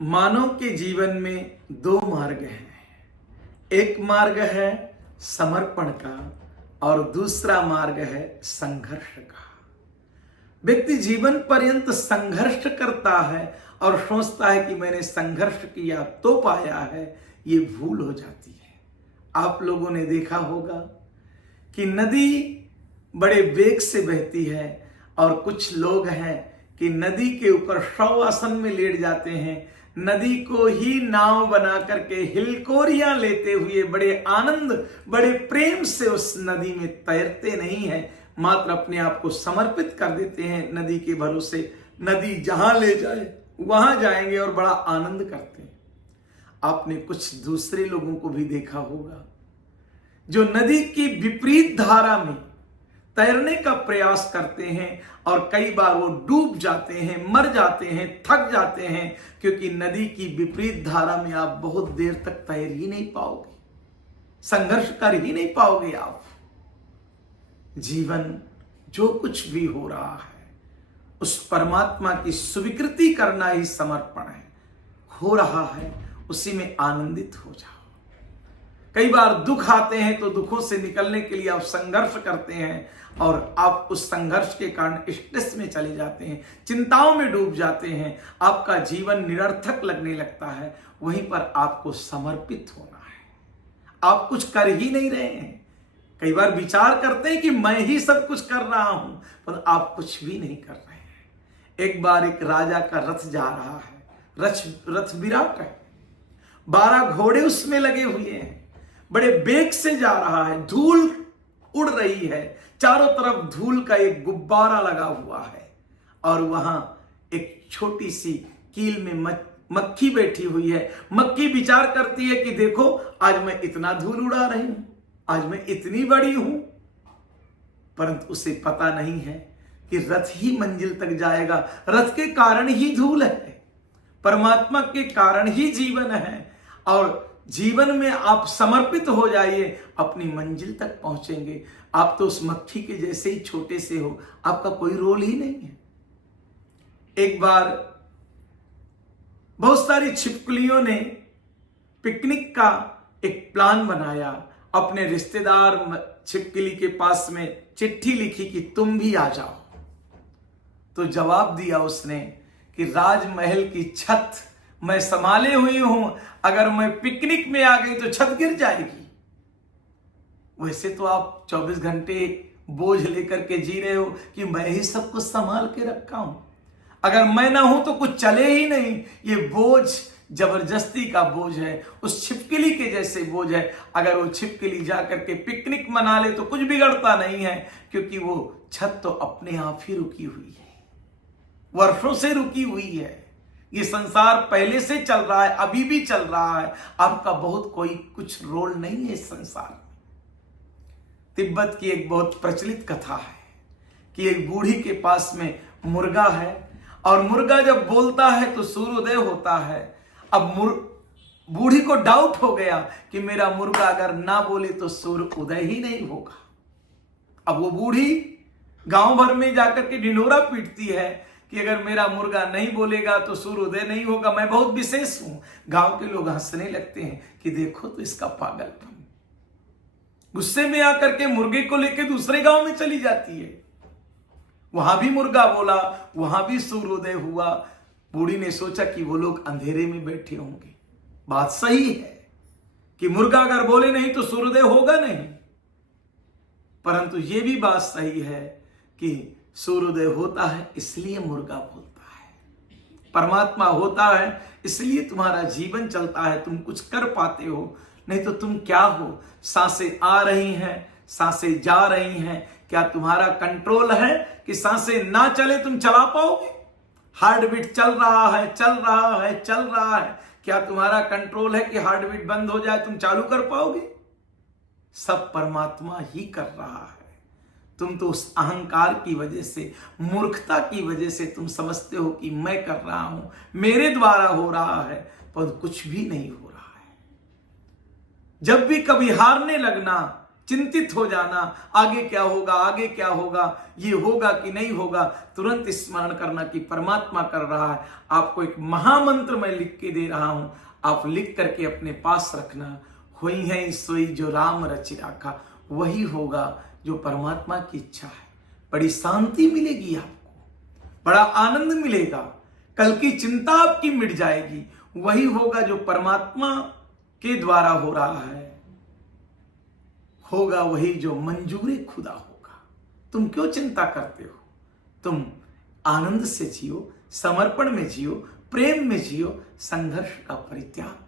मानव के जीवन में दो मार्ग हैं। एक मार्ग है समर्पण का और दूसरा मार्ग है संघर्ष का। व्यक्ति जीवन पर्यंत संघर्ष करता है और सोचता है कि मैंने संघर्ष किया तो पाया है। ये भूल हो जाती है। आप लोगों ने देखा होगा कि नदी बड़े वेग से बहती है और कुछ लोग हैं कि नदी के ऊपर शवासन में लेट जाते हैं। नदी को ही नाव बना करके हिलकोरियां लेते हुए बड़े आनंद बड़े प्रेम से उस नदी में तैरते नहीं हैं, मात्र अपने आप को समर्पित कर देते हैं नदी के भरोसे। नदी जहां ले जाए वहां जाएंगे और बड़ा आनंद करते हैं। आपने कुछ दूसरे लोगों को भी देखा होगा जो नदी की विपरीत धारा में तैरने का प्रयास करते हैं और कई बार वो डूब जाते हैं, मर जाते हैं, थक जाते हैं, क्योंकि नदी की विपरीत धारा में आप बहुत देर तक तैर ही नहीं पाओगे, संघर्ष कर ही नहीं पाओगे। आप जीवन जो कुछ भी हो रहा है उस परमात्मा की स्वीकृति करना ही समर्पण है। हो रहा है उसी में आनंदित हो जाओ। कई बार दुख आते हैं तो दुखों से निकलने के लिए आप संघर्ष करते हैं और आप उस संघर्ष के कारण स्ट्रेस में चले जाते हैं, चिंताओं में डूब जाते हैं, आपका जीवन निरर्थक लगने लगता है। वहीं पर आपको समर्पित होना है। आप कुछ कर ही नहीं रहे हैं। कई बार विचार करते हैं कि मैं ही सब कुछ कर रहा हूं, पर आप कुछ भी नहीं कर रहे हैं। एक बार एक राजा का रथ जा रहा है, रथ विराट है, 12 घोड़े उसमें लगे हुए हैं, बड़े वेग से जा रहा है, धूल उड़ रही है, चारों तरफ धूल का एक गुब्बारा लगा हुआ है और वहां एक छोटी सी कील में मक्खी बैठी हुई है। मक्खी विचार करती है कि देखो आज मैं इतना धूल उड़ा रही हूं, आज मैं इतनी बड़ी हूं, परंतु उसे पता नहीं है कि रथ ही मंजिल तक जाएगा। रथ के कारण ही धूल है, परमात्मा के कारण ही जीवन है और जीवन में आप समर्पित हो जाइए, अपनी मंजिल तक पहुंचेंगे। आप तो उस मक्खी के जैसे ही छोटे से हो, आपका कोई रोल ही नहीं है। एक बार बहुत सारी छिपकलियों ने पिकनिक का एक प्लान बनाया। अपने रिश्तेदार छिपकली के पास में चिट्ठी लिखी कि तुम भी आ जाओ। तो जवाब दिया उसने कि राजमहल की छत मैं संभाले हुई हूं, अगर मैं पिकनिक में आ गई तो छत गिर जाएगी। वैसे तो आप 24 घंटे बोझ लेकर के जी रहे हो कि मैं ही सब कुछ संभाल के रखा हूं, अगर मैं ना हूं तो कुछ चले ही नहीं। ये बोझ जबरदस्ती का बोझ है, उस छिपकली के जैसे बोझ है। अगर वो छिपकली जाकर के पिकनिक मना ले तो कुछ बिगड़ता नहीं है, क्योंकि वो छत तो अपने आप ही रुकी हुई है, वर्षों से रुकी हुई है। ये संसार पहले से चल रहा है, अभी भी चल रहा है। आपका बहुत कोई कुछ रोल नहीं है इस संसार में। तिब्बत की एक बहुत प्रचलित कथा है कि एक बूढ़ी के पास में मुर्गा है और मुर्गा जब बोलता है तो सूर्योदय होता है। अब बूढ़ी को डाउट हो गया कि मेरा मुर्गा अगर ना बोले तो सूर्य उदय ही नहीं होगा। अब वो बूढ़ी गांव भर में जाकर के ढिंढोरा पीटती है कि अगर मेरा मुर्गा नहीं बोलेगा तो सूर्योदय नहीं होगा, मैं बहुत विशेष हूं। गांव के लोग हंसने लगते हैं कि देखो तो इसका पागलपन। गुस्से में आकर के मुर्गे को लेकर दूसरे गांव में चली जाती है। वहां भी मुर्गा बोला, वहां भी सूर्योदय हुआ। बूढ़ी ने सोचा कि वो लोग अंधेरे में बैठे होंगे। बात सही है कि मुर्गा अगर बोले नहीं तो सूर्योदय होगा नहीं, परंतु ये भी बात सही है कि सूर्योदय होता है इसलिए मुर्गा बोलता है, परमात्मा होता है इसलिए तुम्हारा जीवन चलता है, तुम कुछ कर पाते हो। नहीं तो तुम क्या हो? सांसें आ रही हैं, सांसें जा रही हैं, क्या तुम्हारा कंट्रोल है कि सांसें ना चले तुम चला पाओगे? हार्ट बीट चल रहा है, चल रहा है, चल रहा है, क्या तुम्हारा कंट्रोल है कि हार्ट बीट बंद हो जाए तुम चालू कर पाओगे? सब परमात्मा ही कर रहा है। तुम तो उस अहंकार की वजह से, मूर्खता की वजह से तुम समझते हो कि मैं कर रहा हूं, मेरे द्वारा हो रहा है, पर कुछ भी नहीं हो रहा है। जब भी कभी हारने लगना, चिंतित हो जाना, आगे क्या होगा, आगे क्या होगा, ये होगा कि नहीं होगा, तुरंत स्मरण करना कि परमात्मा कर रहा है। आपको एक महामंत्र मैं लिख के दे रहा हूं, आप लिख करके अपने पास रखना। हुई है सोई जो राम रचि राखा, वही होगा जो परमात्मा की इच्छा है। बड़ी शांति मिलेगी आपको, बड़ा आनंद मिलेगा, कल की चिंता आपकी मिट जाएगी। वही होगा जो परमात्मा के द्वारा हो रहा है, होगा वही जो मंजूर खुदा होगा। तुम क्यों चिंता करते हो? तुम आनंद से जियो, समर्पण में जियो, प्रेम में जियो, संघर्ष का परित्याग